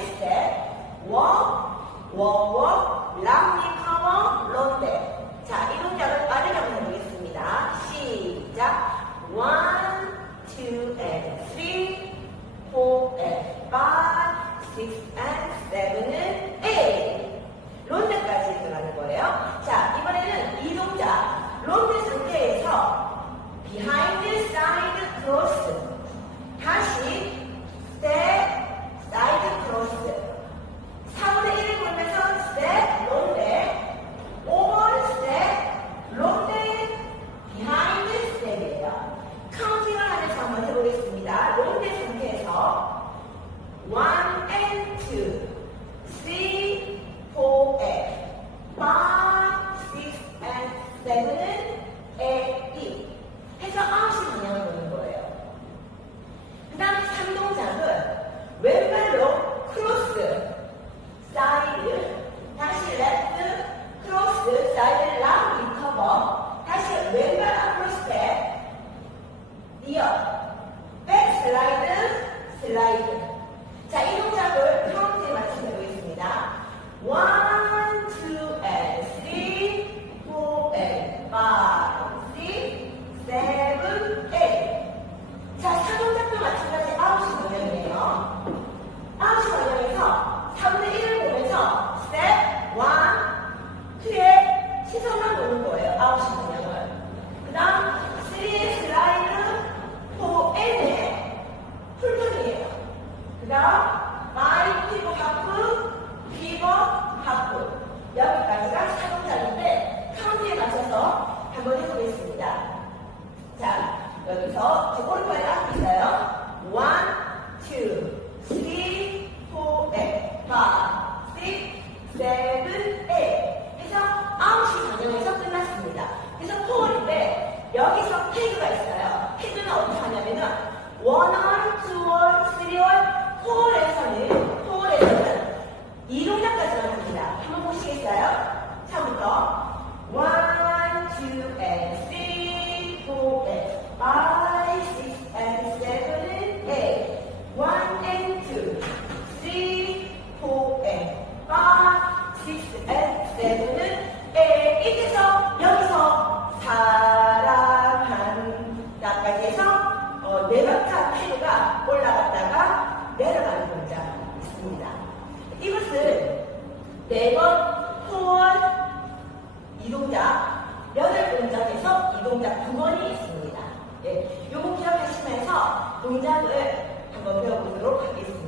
next step. walk, walk, walk, round the common, round the. 자, 이 동작을 빠르게 한번 해보겠습니다. 시작. one, two, and three, four, and five, six, and seven, and eight. 론드까지 들어가는 거예요. 자, 이번에는 이 동작. 론드 在印度那边。 따라서 한번 해보겠습니다. 자, 여기서 제 꼬리판이 딱 있어요. 1, 2, 3, 4, 5, 6, 7, 8. 그래서 9시 반영에서 끝났습니다. 그래서 4월인데 여기서 태그가 있어요. 태그는 어떻게 하냐면은 1월, 2월, 3월, 4월에서는 4월에서는 이동작까지만 합니다. 한번 보시겠어요? 처음부터 two and three, four and five, six and seven and eight, one and two, three, four and five, six and seven and eight. 이렇게 해서 여기서 사랑한다까지 해서 어, 네 박자 페이가 올라갔다가 내려가는 동작 있습니다. 이것은 네번 소원 이동작 동작 두 번이 있습니다. 예, 요거 기억해주시면서 동작을 한번 배워보도록 하겠습니다.